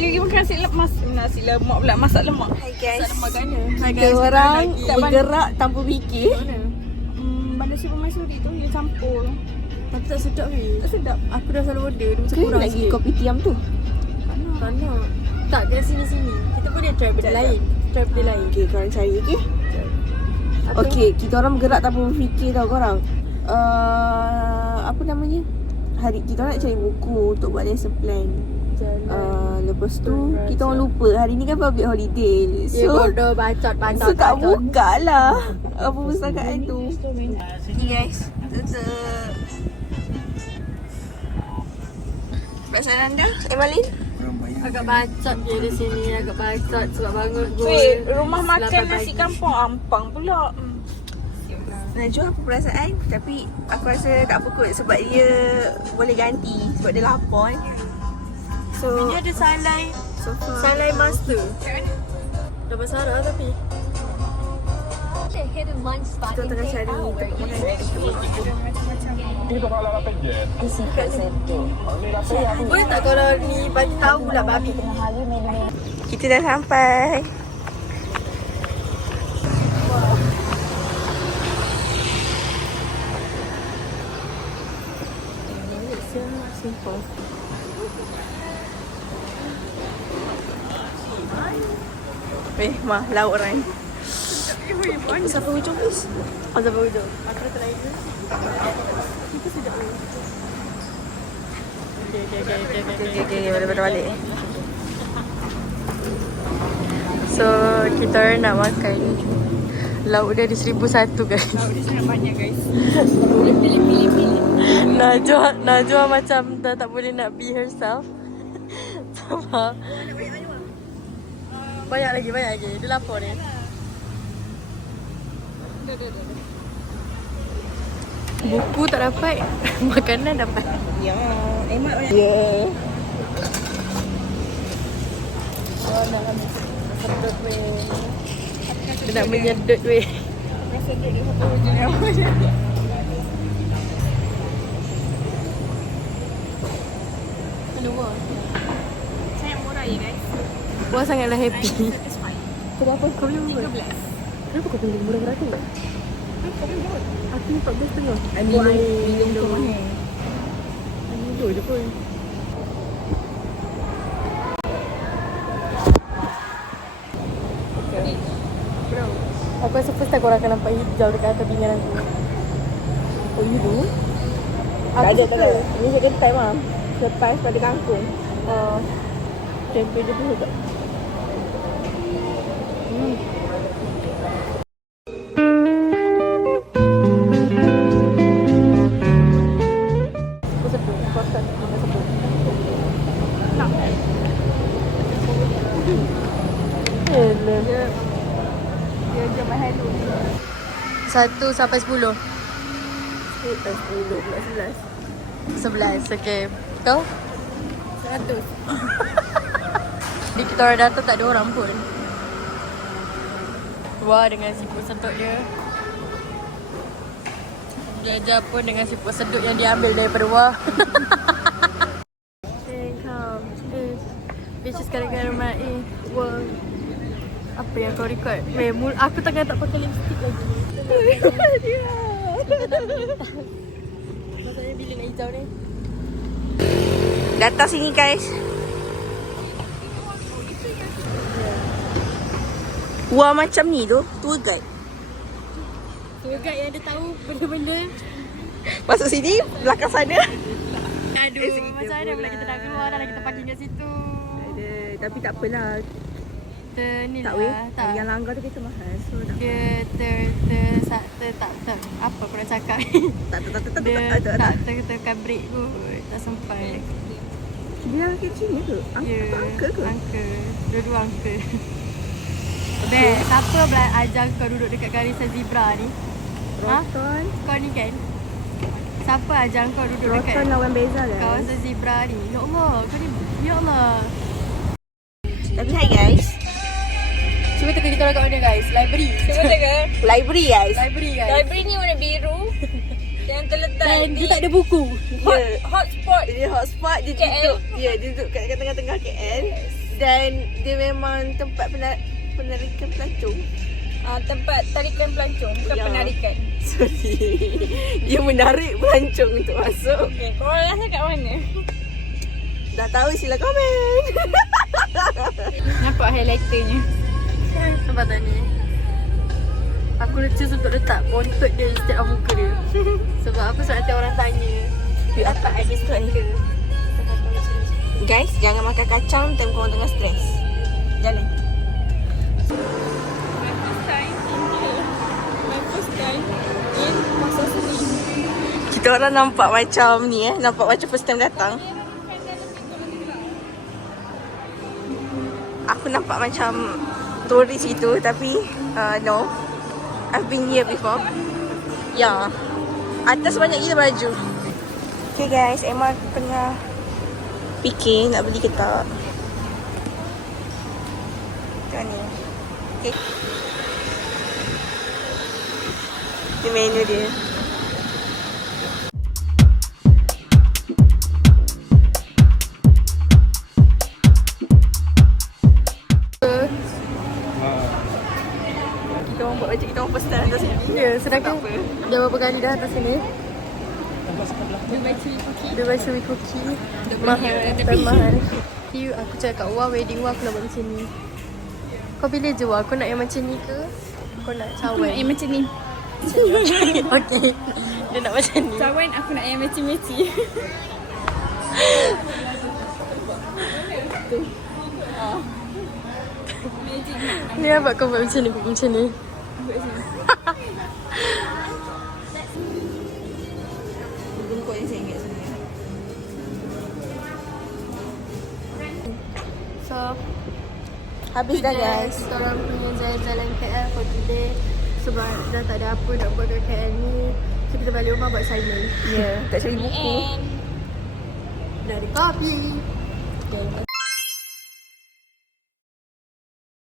Dia pergi makan nasi lemak pula, masak lemak. Hai guys. Masak lemak kan? Hai Kita orang bergerak tanpa fikir. Mana? Bandar Sri Permaisuri tu dia campur. Tapi tak sedap weh. Tak sedap. Aku dah selalu order, dia macam Ke kurang lagi sikit. kopitiam tu. Tak nak. Tak, kat sini-sini. Kita boleh try benda lain. Try benda lain. Okay, korang cari okay? Okay, kita orang bergerak tanpa berfikir tau korang. Apa namanya? Hari kita orang nak cari buku untuk buat lesson plan. Lepas tu kita orang lupa hari ni kan public holiday. Ya bodoh, bacot. So tak buka lah apa pustakaan tu. Ni guys, tutup. Perasaan anda, Emalin? Agak bacot dia di sini. Agak bacot sebab bangun pun. Weh, rumah makan 8 nasi pagi. kampung Ampang pula. Najwa apa perasaan? Tapi aku rasa tak apa kot sebab dia boleh ganti sebab dia lapar. So Dia ada salai. so far Salai master. Dah bersarak tapi. kita tengah cari tempat makan. Isi kat center. Boleh tak kalau ni bagi tahu lah babi. Kita dah sampai. Simple. Mah, lauk orang. Sampai hujung please. Sampai hujung. Aku dah terlalu dulu. Kita sedap ni. Okay, balik. So, kita orang nak makan. Lauk dia di 1001 guys. Lauk dia sangat banyak guys. Boleh pilih. Najwa macam dah tak boleh nak be herself. Sebab banyak lagi. Dia lapar ni. Buku tak dapat, makanan dapat. Ya, Emat banyak. Yeah. Oh, nak ambil sedut weh. Dia nak menyedut weh. Rasa dia satu hujung yang Kedua. sangat murah ya guys. Wah sangatlah happy. Satisfied. Kenapa kau beli murah? 13. Kenapa kau beli murah berapa? Aku ni 14.5. Minum tu mahal. Dua je pun. Aku rasa first time korang akan nampak hijau dekat atas pinggan aku. Oh, you do? Aku Tak ada. suka. Ini second time lah. Lepas pada kangkung. Tempe je pun sedap. Aku sedut. Aku akan sedut. Nak. Elah. Dia jual mahal dulu. 1 sampai 10. 10, 11, okay. Kau? 100. Jadi kita orang datang tak ada orang pun. Wah dengan siput sedut dia. Jaja pun dengan siput sedut yang diambil daripada wah. Come. Bitches kadang-kadang main. Wah. Apa yang kau record? Aku tengah tak pakai lipstick lagi. Maksudnya bilik nak hijau ni. Datang sini guys. Wah macam ni tu, tour guide. Tour guide yang dia tahu benda-benda. Masuk sini, belakang sana. Aduh, macam mana pula kita nak keluar dah kita parking kat situ. Ada, tapi tak apalah. Ni Tak lah. weh, Tak. yang langgar tu kereta mahal. So tak. Dia tak. Apa aku nak cakap? Dia tak tekan brake kot. Tak sempat. Dia kecil ni ke? Ya. Angka ke? Angka. Dua-dua angka. Best. Siapa ajar kau duduk dekat garisan zebra ni? Roton. Kau ni kan? Siapa ajar kau duduk dekat Roton lawan Beza guys. kawasan zebra ni? Ya Allah, kau ni ya Allah. Tapi hai guys. Cuba tengok kita orang kat mana guys? Library. Cuba tengok. Library guys. Library guys. Library ni warna biru. Yang terletak Dan di dia tak ada buku. hotspot. Dia hotspot, dia KL. duduk. Ya, dia duduk kat tengah-tengah KL. Dan dia memang tempat penarikan pelancong. Tempat tarikan pelancong, bukan Ya. penarikan. Sorry. Dia menarik pelancong untuk masuk. Okay, korang rasa kat mana? Dah tahu sila komen. Nampak highlighternya. Nampak tak ni? Aku choose untuk letak bontot dia setiap muka dia. Sebab apa? Sebab nanti orang tanya. Wait, apa I subscribe? Guys, jangan makan kacang time korang tengah stres. Jalan. My first time in here. My first time in Pasar Seni. Kita orang nampak macam ni nampak macam first time datang. Aku nampak macam turis gitu tapi no. I've been here before. Ya. Atas banyak gila baju. Okay guys, Emma tengah fikir nak beli ke tak. Macam ni. Okay. Ni menu dia. Kita orang buat baju kita orang first time atas sini. Ya, sedangkan Tak apa. dah berapa kali dah atas sini? Dubai Chili Cookie. Dubai Chewy Cookie. Mahal, Mahal. Mahal. Aku cakap kat Wah wedding Wah aku nak buat macam ni. Kau pilih je Wah, kau nak yang macam ni ke? Kau nak cawan? Yang macam ni. Okey. Dia nak macam ni. Cawan aku nak yang meci-meci. Ni apa kau buat macam ni, buat macam ni. Bungkuk ni RM1 sebenarnya. So, Habis dah guys. Kita orang punya jalan-jalan KL for today. Sebab dah tak ada apa nak buat kat KL ni. So, kita balik rumah buat assignment. Ya, tak cari buku. Dah ada kopi. Okay.